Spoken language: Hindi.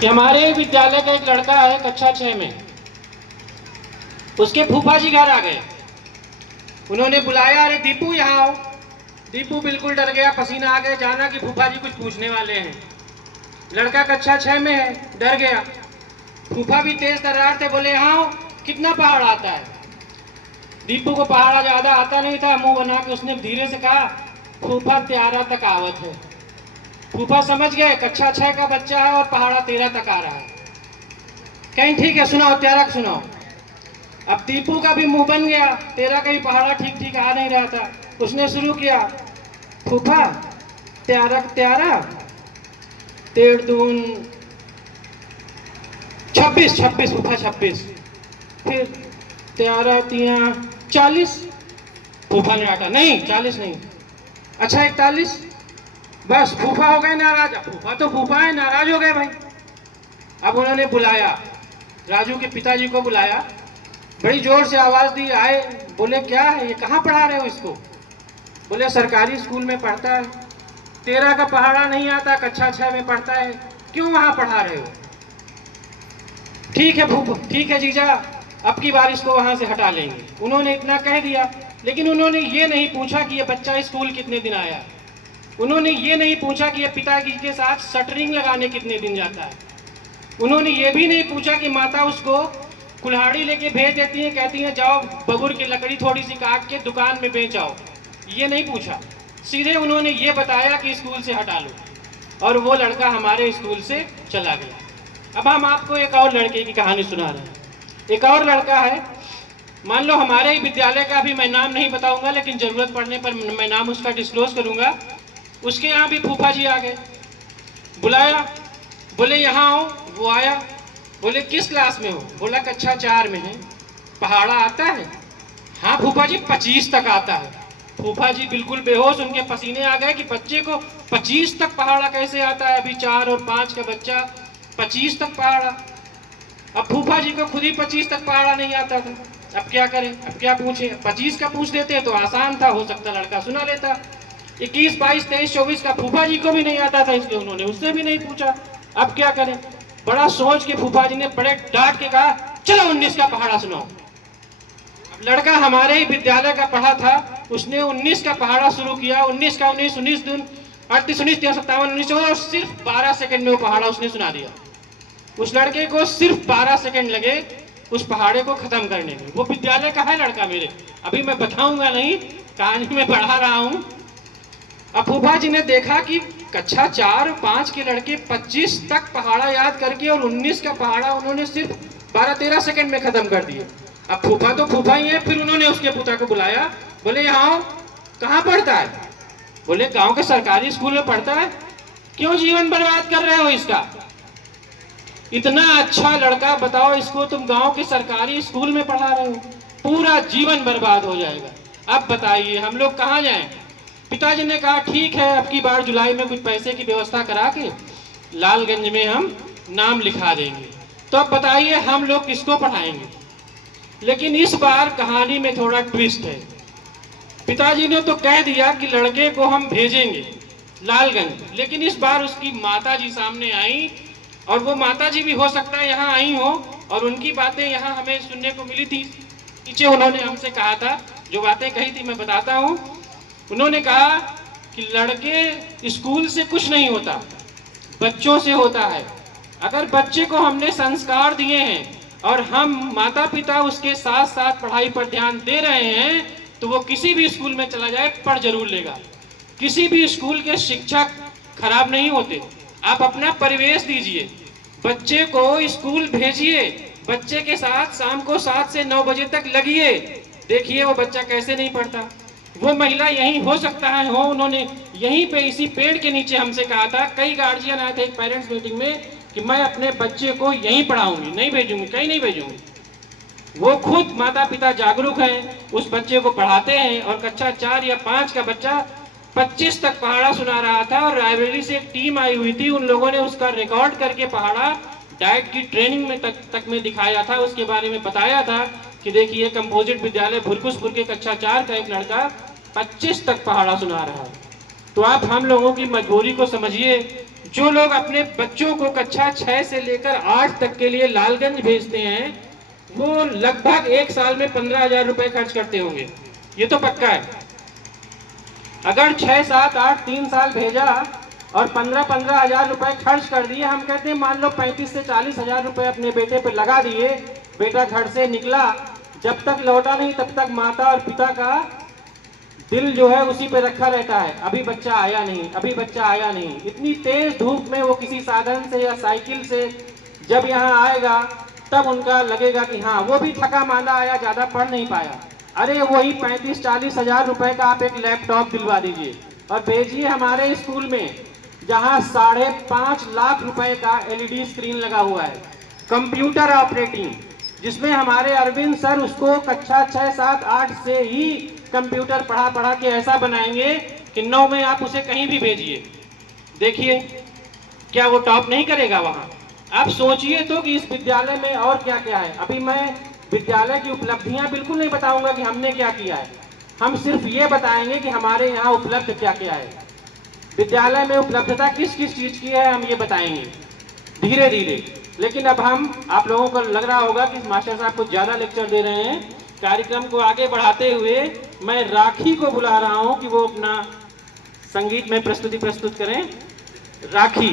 कि हमारे विद्यालय का एक लड़का है कक्षा 6 में, उसके फूफा जी घर आ गए। उन्होंने बुलाया, अरे दीपू यहाँ आओ। दीपू बिल्कुल डर गया, पसीना आ गया, जाना कि फूफा जी कुछ पूछने वाले हैं। लड़का कक्षा 6 में है, डर गया। फूफा भी तेज तर्रार थे, बोले यहाँ आओ, कितना पहाड़ आता है। दीपू को पहाड़ा ज्यादा आता नहीं था, मुंह बना के उसने धीरे से कहा, फूफा 13 तक आवत है। फूफा समझ गए कक्षा 6 का बच्चा है और पहाड़ा 13 तक आ रहा है। कहीं ठीक है, सुनाओ 13 का सुनाओ। अब दीपू का भी मुंह बन गया, 13 का भी पहाड़ा ठीक ठीक आ नहीं रहा था। उसने शुरू किया, फूफा 13 13 13 दून 26 26 फूफा 26। फिर 13 3 40। फूफा ने डांटा, नहीं 40 नहीं, अच्छा 41। बस फूफा हो गए नाराज। फूफा तो फूफा है, नाराज हो गए भाई। अब उन्होंने बुलाया, राजू के पिताजी को बुलाया, बड़ी जोर से आवाज दी, आए। बोले क्या है ये, कहाँ पढ़ा रहे हो इसको। बोले सरकारी स्कूल में पढ़ता है, 13 का पहाड़ा नहीं आता, कक्षा 6 में पढ़ता है, क्यों वहां पढ़ा रहे हो। ठीक है फूफा, ठीक है जीजा, अब की बार इसको वहां से हटा लेंगे। उन्होंने इतना कह दिया, लेकिन उन्होंने ये नहीं पूछा कि ये बच्चा स्कूल कितने दिन आया। उन्होंने ये नहीं पूछा कि ये पिताजी के साथ शटरिंग लगाने कितने दिन जाता है। उन्होंने ये भी नहीं पूछा कि माता उसको कुल्हाड़ी लेके भेज देती है, कहती है जाओ बबूर की लकड़ी थोड़ी सी काट के दुकान में बेच आओ। ये नहीं पूछा, सीधे उन्होंने ये बताया कि स्कूल से हटा लो, और वो लड़का हमारे स्कूल से चला गया। अब हम आपको एक और लड़के की कहानी सुना रहे हैं। एक और लड़का है, मान लो हमारे ही विद्यालय का, भी मैं नाम नहीं बताऊंगा, लेकिन जरूरत पड़ने पर मैं नाम उसका डिस्क्लोज करूंगा। उसके यहाँ भी फूफा जी आ गए, बुलाया, बोले यहाँ आओ। वो आया, बोले किस क्लास में हो। बोला कक्षा 4 में है। पहाड़ा आता है। हाँ फूफा जी 25 तक आता है। फूफा जी बिल्कुल बेहोश, उनके पसीने आ गए कि बच्चे को 25 तक पहाड़ा कैसे आता है, अभी 4 और 5 का बच्चा 25 तक पहाड़ा। अब फूफा जी को खुद ही 25 तक पहाड़ा नहीं आता था, अब क्या करें, अब क्या पूछे। 25 का पूछ देते तो आसान था, हो सकता लड़का सुना लेता। 21 22 23 24 का फूफा जी को भी नहीं आता था, इसलिए उन्होंने उससे भी नहीं पूछा। अब क्या करें, बड़ा सोच के फूफा जी ने बड़े डांट के कहा, चलो 19 का पहाड़ा सुनाओ। अब लड़का हमारे ही विद्यालय का पढ़ा था, उसने 19 का पहाड़ा शुरू किया। 19 का 19 19 दून 38 19 3 57 19, और सिर्फ 12 सेकंड में वो पहाड़ा उसने सुना दिया। उस लड़के को सिर्फ 12 सेकंड लगे उस पहाड़े को खत्म करने में। वो विद्यालय का है लड़का मेरे, अभी मैं बताऊंगा नहीं, कहानी में पढ़ा रहा हूं। अब फूफा जी ने देखा कि कक्षा 4 और 5 के लड़के 25 तक पहाड़ा याद करके और 19 का पहाड़ा उन्होंने सिर्फ 12-13 सेकंड में खत्म कर दिया। अब फूफा तो फूफा ही है। फिर उन्होंने उसके पुता को बुलाया, बोले यहाँ कहाँ पढ़ता है। बोले गांव के सरकारी स्कूल में पढ़ता है। क्यों जीवन बर्बाद कर रहे हो इसका, इतना अच्छा लड़का, बताओ इसको तुम गांव के सरकारी स्कूल में पढ़ा रहे हो, पूरा जीवन बर्बाद हो जाएगा। अब बताइए हम लोग कहाँ जाएं। पिताजी ने कहा ठीक है, अब की बार जुलाई में कुछ पैसे की व्यवस्था करा के लालगंज में हम नाम लिखा देंगे। तो अब बताइए हम लोग किसको पढ़ाएंगे। लेकिन इस बार कहानी में थोड़ा ट्विस्ट है। पिताजी ने तो कह दिया कि लड़के को हम भेजेंगे लालगंज, लेकिन इस बार उसकी माता जी सामने आई, और वो माता जी भी हो सकता है यहाँ आई हो, और उनकी बातें यहाँ हमें सुनने को मिली थी। पीछे उन्होंने हमसे कहा था, जो बातें कही थी मैं बताता हूँ। उन्होंने कहा कि लड़के स्कूल से कुछ नहीं होता, बच्चों से होता है। अगर बच्चे को हमने संस्कार दिए हैं और हम माता पिता उसके साथ साथ पढ़ाई पर ध्यान दे रहे हैं, तो वो किसी भी स्कूल में चला जाए पढ़ जरूर लेगा। किसी भी स्कूल के शिक्षक खराब नहीं होते। आप अपना परिवेश दीजिए, बच्चे को स्कूल भेजिए, बच्चे के साथ शाम को 7 से 9 बजे तक लगिए, देखिए वो बच्चा कैसे नहीं पढ़ता। वो महिला यहीं हो सकता है हो, उन्होंने यहीं पे इसी पेड़ के नीचे हमसे कहा था, कई गार्जियन आए थे एक पेरेंट्स मीटिंग में, कि मैं अपने बच्चे को यहीं पढ़ाऊंगी, नहीं भेजूंगी, कहीं नहीं भेजूंगी। वो खुद माता पिता जागरूक हैं, उस बच्चे को पढ़ाते हैं। और कक्षा 4 या 5 का बच्चा 25 तक पहाड़ा सुना रहा था, और लाइब्रेरी से एक टीम आई हुई थी, उन लोगों ने उसका रिकॉर्ड करके पहाड़ा डाइट की ट्रेनिंग में तक में दिखाया था, उसके बारे में बताया था कि देखिए कंपोजिट विद्यालय भुरकुसपुर के कक्षा 4 का एक लड़का 25 तक पहाड़ा सुना रहा है। तो आप हम लोगों की मजबूरी को समझिए। जो लोग अपने बच्चों को कक्षा 6 से लेकर 8 तक के लिए लालगंज भेजते हैं, वो लगभग एक साल में 15,000 रुपए खर्च करते होंगे, ये तो पक्का है। अगर 6, 7, 8 3 साल भेजा और 15-15 हजार रुपए खर्च कर दिए, हम कहते हैं मान लो 35 से 40 हजार रुपए अपने बेटे पे लगा दिए, बेटा घर से निकला, जब तक लौटा नहीं तब तक माता और पिता का दिल जो है उसी पे रखा रहता है, अभी बच्चा आया नहीं, अभी बच्चा आया नहीं। इतनी तेज धूप में वो किसी साधन से या साइकिल से जब यहाँ आएगा तब उनका लगेगा कि हाँ वो भी थका मांदा आया, ज़्यादा पढ़ नहीं पाया। अरे वही 35-40 हजार रुपए का आप एक लैपटॉप दिलवा दीजिए और भेजिए हमारे स्कूल में, जहाँ 5.5 लाख रुपए का LED स्क्रीन लगा हुआ है, कंप्यूटर ऑपरेटिंग, जिसमें हमारे अरविंद सर उसको कक्षा 6, 7, 8 से ही कंप्यूटर पढ़ा के ऐसा बनाएंगे कि 9 में आप उसे कहीं भी भेजिए, देखिए क्या वो टॉप नहीं करेगा वहाँ। आप सोचिए तो कि इस विद्यालय में और क्या क्या है। अभी मैं विद्यालय की उपलब्धियां बिल्कुल नहीं बताऊंगा कि हमने क्या किया है, हम सिर्फ ये बताएंगे कि हमारे यहाँ उपलब्ध क्या क्या है, विद्यालय में उपलब्धता किस किस चीज की है, हम ये बताएंगे धीरे धीरे। लेकिन अब हम, आप लोगों को लग रहा होगा कि मास्टर साहब कुछ ज्यादा लेक्चर दे रहे हैं, कार्यक्रम को आगे बढ़ाते हुए मैं राखी को बुला रहा हूं कि वो अपना संगीत में प्रस्तुत करें। राखी।